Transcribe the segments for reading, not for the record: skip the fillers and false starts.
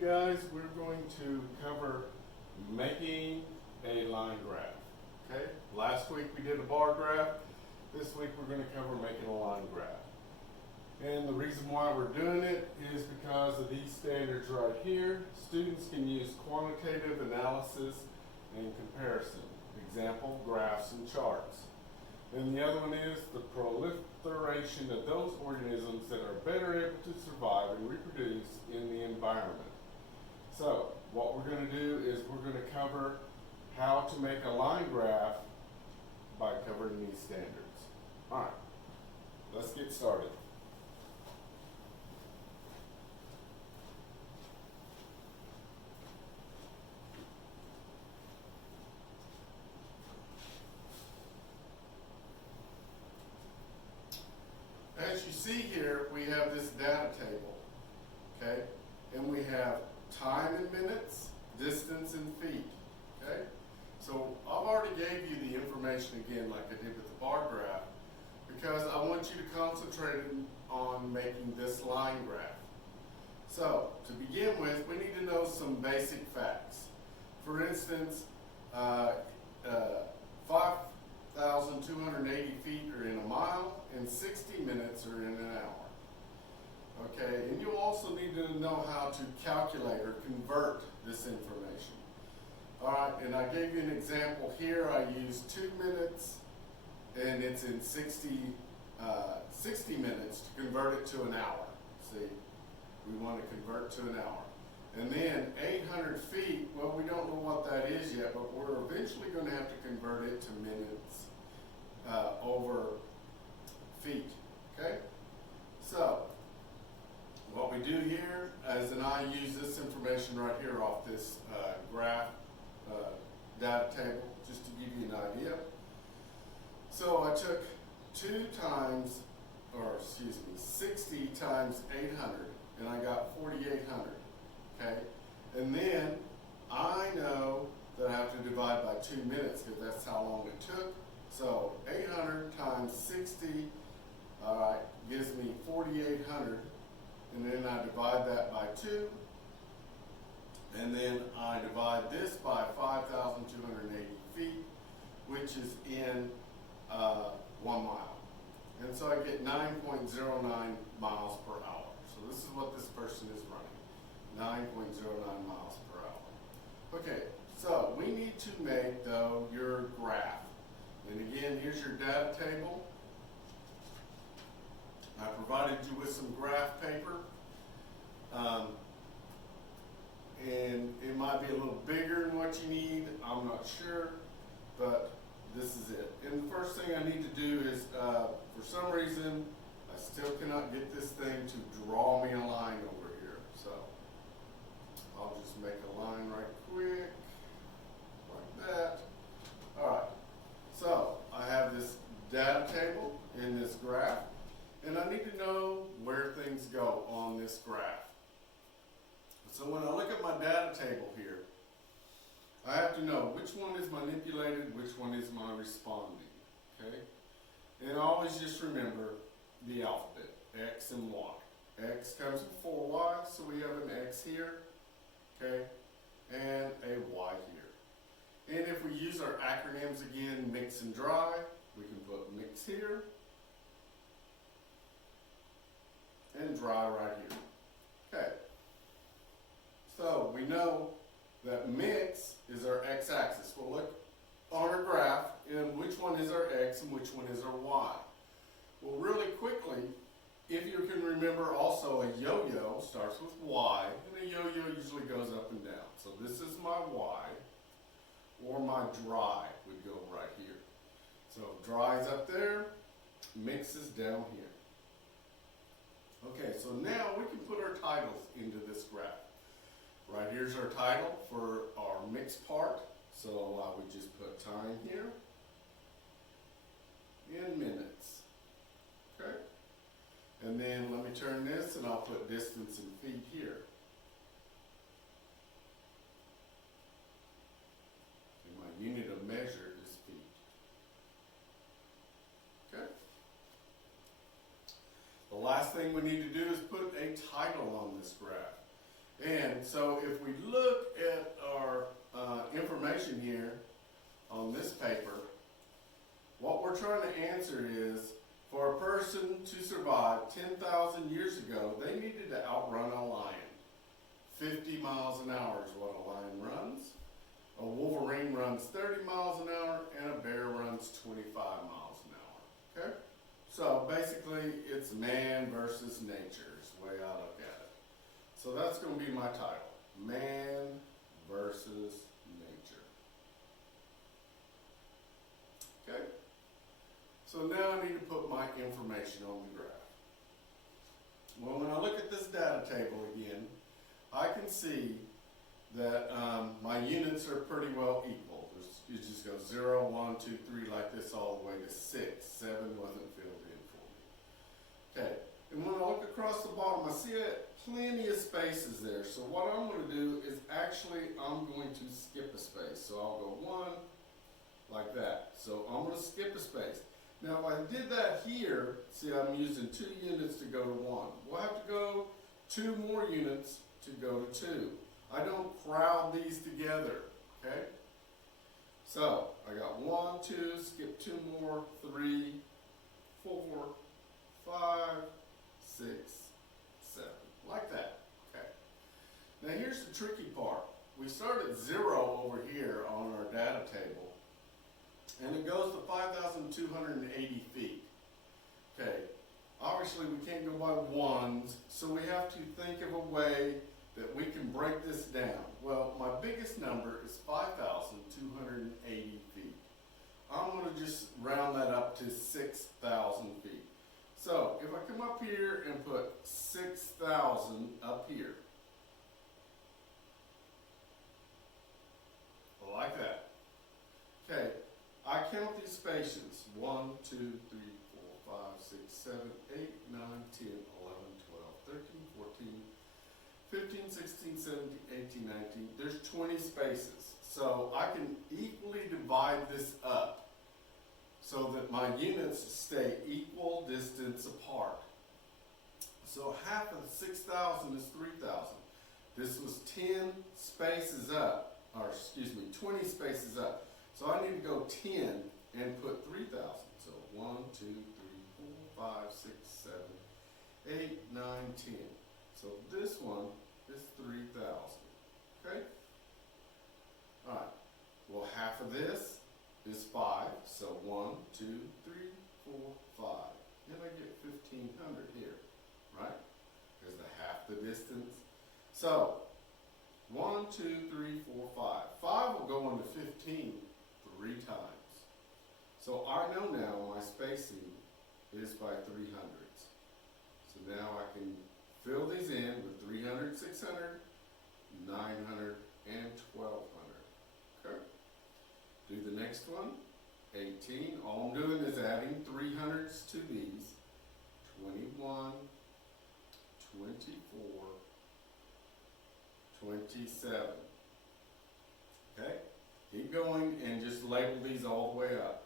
week, guys, we're going to cover making a line graph. Okay? Last week we did a bar graph. This week we're going to cover making a line graph. And the reason why we're doing it is because of these standards right here. Students can use quantitative analysis and comparison. Example, graphs and charts. And the other one is the proliferation of those organisms that are better able to survive and reproduce in the environment. So what we're going to do is we're going to cover how to make a line graph by covering these standards. All right, let's get started. As you see here, we have this data table, okay? And we have time in minutes, distance in feet, okay? So I've already gave you the information again like I did with the bar graph because I want you to concentrate on making this line graph. So to begin with, we need to know some basic facts. For instance, 5,280 feet are in a mile and 60 minutes are in an hour. Okay, and you also need to know how to calculate or convert this information. All right, and I gave you an example here. I used 2 minutes and it's in 60 minutes to convert it to an hour. See, we want to convert to an hour. And then 800 feet, well, we don't know what that is yet, but we're eventually going to have to convert it to minutes over feet, okay? So, what we do here is, and I use this information right here off this graph data table, just to give you an idea. So I took 60 times 800, and I got 4,800, okay? And then I know that I have to divide by 2 minutes because that's how long it took. So 800 times 60, gives me 4,800, and then I divide that by 2, and then I divide this by 5,280 feet, which is in 1 mile. And so I get 9.09 miles per hour. So this is what this person is running, 9.09 miles per hour. Okay, so we need to make, though, your graph. And again, here's your data table. I provided you with some graph paper. And it might be a little bigger than what you need, I'm not sure, but this is it. And the first thing I need to do is, for some reason, I still cannot get this thing to draw me a line over here. So I'll just make a line right quick, like that. All right, so I have this data table in this graph, and I need to know where things go on this graph. So when I look at my data table here, I have to know which one is manipulated, which one is my responding, okay? And always just remember the alphabet, X and Y. X comes before Y, so we have an X here, okay, and a Y here. And if we use our acronyms again, mix and dry, we can put mix here and dry right here. Okay. So we know that mix is our x-axis. We'll look on our graph and which one is our x and which one is our y. Well, really quickly, if you can remember also a yo-yo starts with y, and a yo-yo usually goes up and down. So this is my y, or my dry would go right here. So dry is up there, mix is down here. Okay, so now we can put our titles into this graph. Right here's our title for our mixed part. So I would just put time here in minutes. Okay? And then let me turn this and I'll put distance in feet here. And my unit of measure is feet. Okay? The last thing we need to do is put a title on this graph. And so if we look at our information here on this paper, what we're trying to answer is, for a person to survive 10,000 years ago, they needed to outrun a lion. 50 miles an hour is what a lion runs. A wolverine runs 30 miles an hour, and a bear runs 25 miles an hour. Okay? So basically, it's man versus nature is the way I look at it. So that's going to be my title. Man versus nature. Okay? So now I need to put my information on the graph. Well, when I look at this data table again, I can see that my units are pretty well equal. You just go 0, 1, 2, 3 like this all the way to 6. 7 wasn't filled in for me. Okay, and when I look across the bottom, I see plenty of spaces there. So what I'm going to do is actually I'm going to skip a space. So I'll go 1 like that. So I'm going to skip a space. Now if I did that here, see I'm using 2 units to go to 1. We'll have to go 2 more units to go to 2. I don't crowd these together, okay? So I got 1, 2, skip 2 more, 3, 4, 5, 6, 7, like that, okay? Now here's the tricky part. We start at 0 over here on our data table, and it goes to 5,280 feet. Okay, obviously we can't go by ones, so we have to think of a way that we can break this down. Well, my biggest number is 5,280 feet. I'm going to just round that up to 6,000 feet. So if I come up here and put 6,000 up here, like that. Okay, I count these spaces. 1, 2, 3, 4, 5, 6, 7, 8, 9, 10, 11, 12, 13, 14, 15, 16, 17, 18, 19. There's 20 spaces. So I can equally divide this up so that my units stay equal distance apart. So half of 6,000 is 3,000. This was 10 spaces up, or excuse me, 20 spaces up. So I need to go 10 and put 3,000. So 1, 2, 3, 4, 5, 6, 7, 8, 9, 10. So this one is 3,000. Okay? All right. Well, half of this is 5. So 1, 2, 3, 4, 5. And I get 1,500 here, right? There's the half the distance. So 1, 2, 3, 4, 5. 5 will go into 15 3 times. So I know now my spacing is by 300s. So now I can fill these in with 300, 600, 900, and 1,200. Okay? Do the next one, 18. All I'm doing is adding 300s to these. 21, 24, 27. Okay? Keep going and just label these all the way up.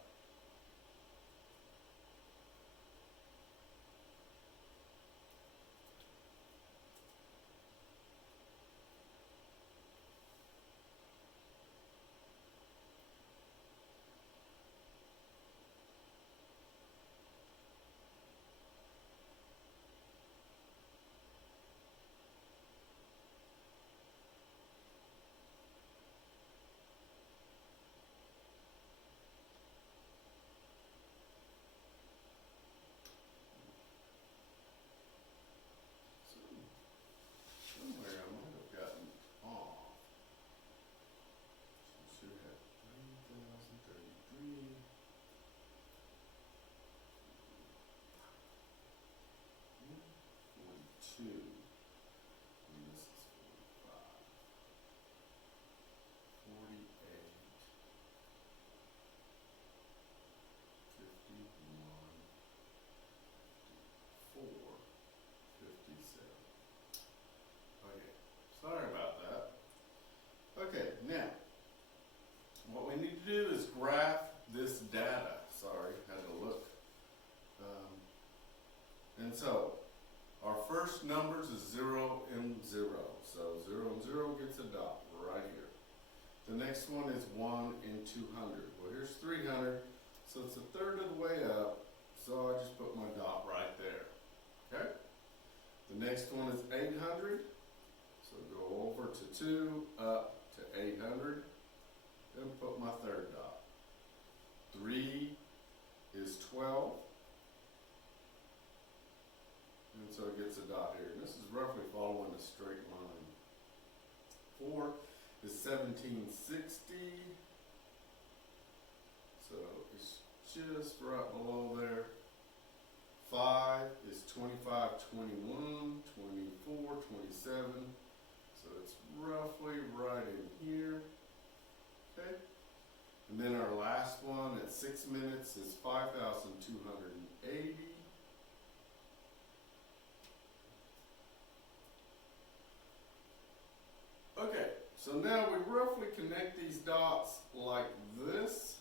Somewhere I might have gotten off. So we should have 3,033. 42. And this is 45. 48. 51. 54. 57. Okay, sorry about that. Okay, now, what we need to do is graph this data. Sorry, had to look. And so, our first numbers is 0 and 0. So 0 and 0 gets a dot right here. The next one is 1 and 200. Well, here's 300, so it's a third of the way up, so I just put my dot right there. Okay? The next one is 800, so go over to 2, up to 800, and put my third dot. 3 is 12, and so it gets a dot here. And this is roughly following a straight line. 4 is 1760, so it's just right below there. 5 is 25, 21, 24, 27, so it's roughly right in here. Okay, and then our last one at 6 minutes is 5,280. Okay, so now we roughly connect these dots like this.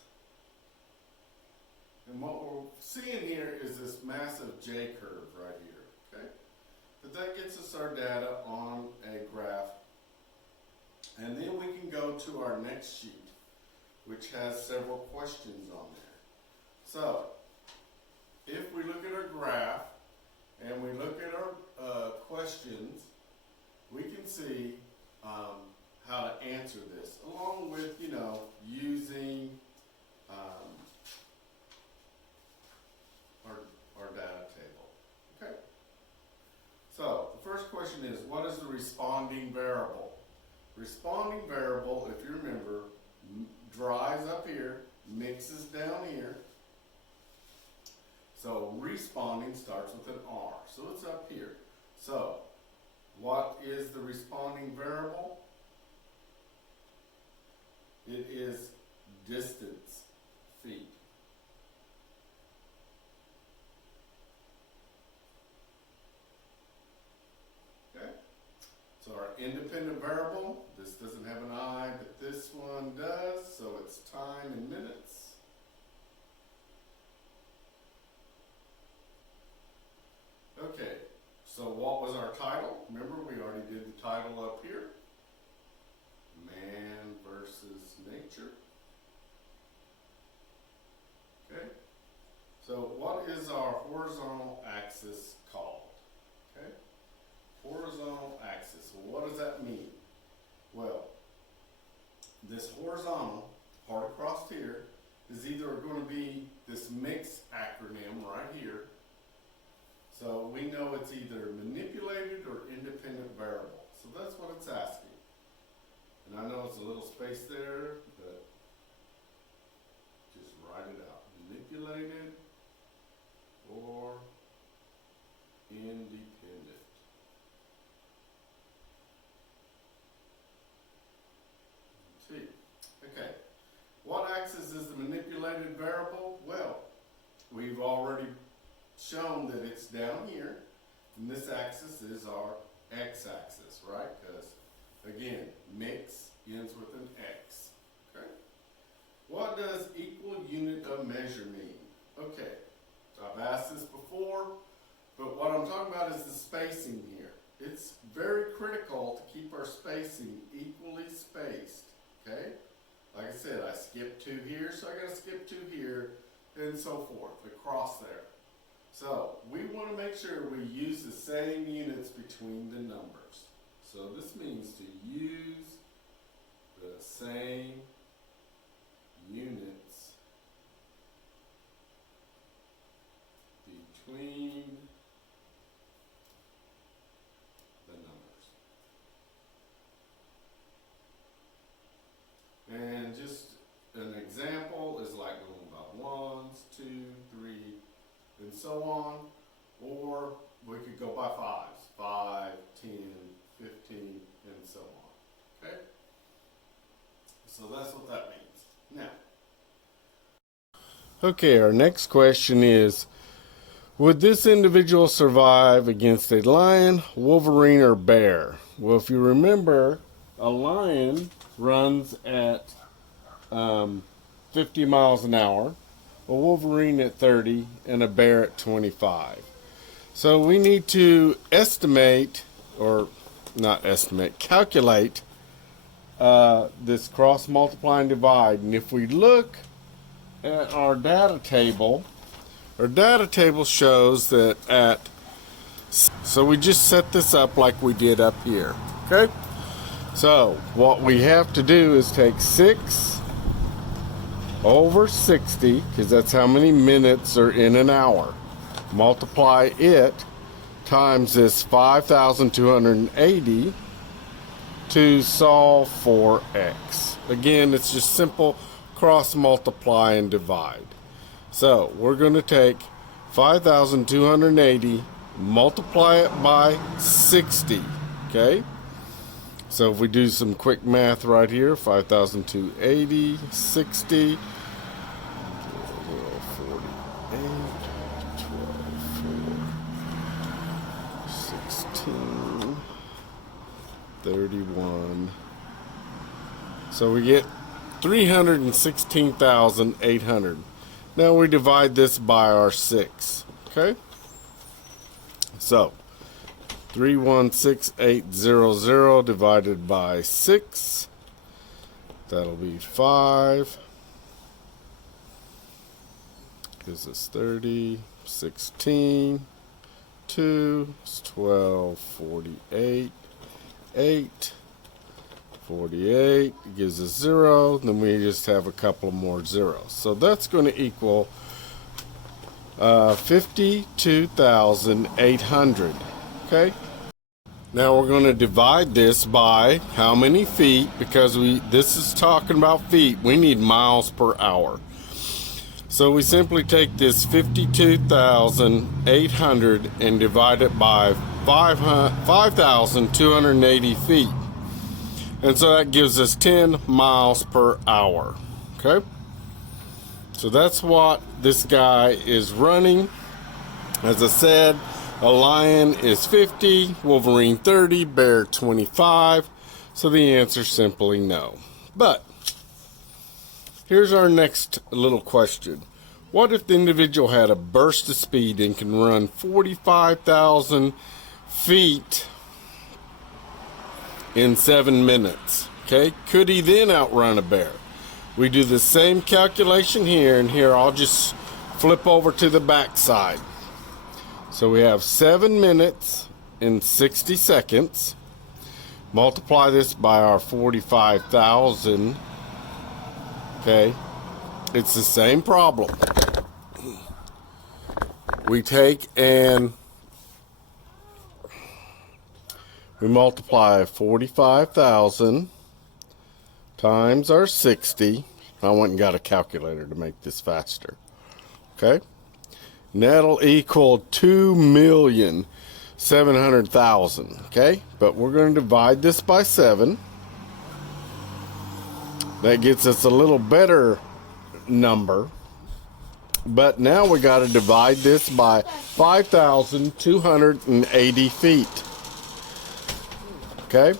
And what we're seeing here is this massive J curve right here, okay? But that gets us our data on a graph. And then we can go to our next sheet, which has several questions on there. So, if we look at our graph and we look at our questions, we can see how to answer this, along with, using our data table. Okay? So, the first question is, what is the responding variable? Responding variable, if you remember, dries up here, mixes down here. So, responding starts with an R, so it's up here. So, what is the responding variable? It is distance, feet. Okay? So our independent variable, this doesn't have an I, but this one does, so it's time in minutes. Okay, so what was our title? Remember, we already did the title up here. Man versus nature. Okay, so what is our horizontal axis called? Okay, horizontal axis. Well, what does that mean? Well, this horizontal part across here is either going to be this mixed acronym right here. So we know it's either manipulated or independent variable. So that's what it's asking. And I know it's a little space there, but just write it out. Manipulated or independent. Let's see. Okay. What axis is the manipulated variable? Well, we've already shown that it's down here, and this axis is our x-axis, right? Because again, mix ends with an X. Okay? What does equal unit of measure mean? Okay, so I've asked this before, but what I'm talking about is the spacing here. It's very critical to keep our spacing equally spaced. Okay? Like I said, I skipped 2 here, so I gotta skip 2 here, and so forth, across there. So, we want to make sure we use the same units between the numbers. So this means to use the same units between the numbers. And just an example is like going by 1s, 2, 3, and so on. Or we could go by 5s, 5, 10, 15, and so on. Okay? So that's what that means. Now. Okay, our next question is, would this individual survive against a lion, wolverine, or bear? Well, if you remember, a lion runs at 50 miles an hour, a wolverine at 30, and a bear at 25. So we need to estimate, or not estimate, calculate this cross multiply and divide. And if we look at our data table shows that so we just set this up like we did up here. Okay? So what we have to do is take 6 over 60, because that's how many minutes are in an hour. Multiply it times this 5,280 to solve for x. Again, it's just simple cross multiply and divide. So we're going to take 5,280, multiply it by 60. Okay? So if we do some quick math right here, 5,280, 60, 48, 12, 4, 16, 31. So we get 316,800. Now we divide this by our 6. Okay? So 316,800 divided by 6. That'll be 5. Gives us 30, 16, 2, 12, 48, 8, 48, gives us 0. Then we just have a couple more zeros. So that's going to equal 52,800. Okay? Now we're going to divide this by how many feet, because this is talking about feet. We need miles per hour. So we simply take this 52,800 and divide it by 5,280 feet. And so that gives us 10 miles per hour. Okay? So that's what this guy is running. As I said, a lion is 50, Wolverine 30, bear 25. So the answer is simply no. But here's our next little question. What if the individual had a burst of speed and can run 45,000 feet in 7 minutes? Okay, could he then outrun a bear? We do the same calculation here, and here I'll just flip over to the back side. So we have 7 minutes and 60 seconds. Multiply this by our 45,000. Okay, it's the same problem. We take and we multiply 45,000 times our 60. I went and got a calculator to make this faster. Okay, and that'll equal 2,700,000. Okay, but we're going to divide this by 7. That gets us a little better number. But now we got to divide this by 5,280 feet. Okay?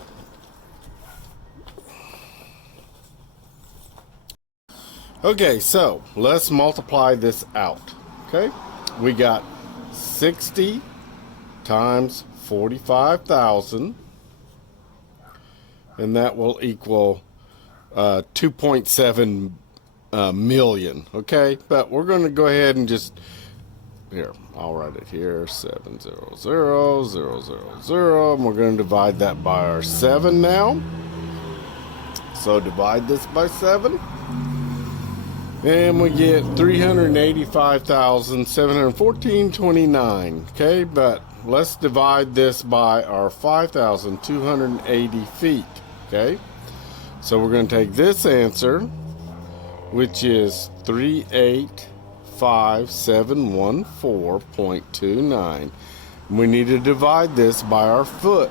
Okay, so let's multiply this out. Okay? We got 60 times 45,000. And that will equal 2.7 million. Okay, but we're going to go ahead and just here, I'll write it here, 700,000, and we're going to divide that by our 7 now. So divide this by 7, and we get 385,714.29. Okay, but let's divide this by our 5,280 feet. Okay, so we're going to take this answer, which is 385,714.29. We need to divide this by our foot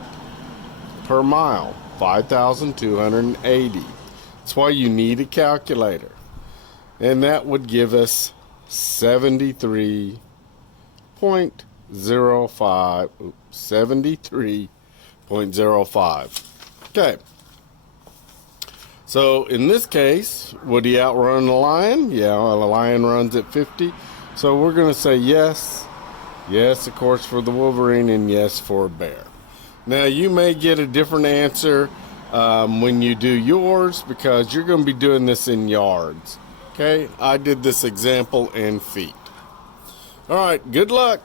per mile, 5,280. That's why you need a calculator. And that would give us 73.05. 73.05. Okay. So in this case, would he outrun a lion? Yeah, a lion runs at 50. So we're going to say yes. Yes, of course, for the Wolverine, and yes, for a bear. Now, you may get a different answer when you do yours because you're going to be doing this in yards. Okay, I did this example in feet. All right, good luck.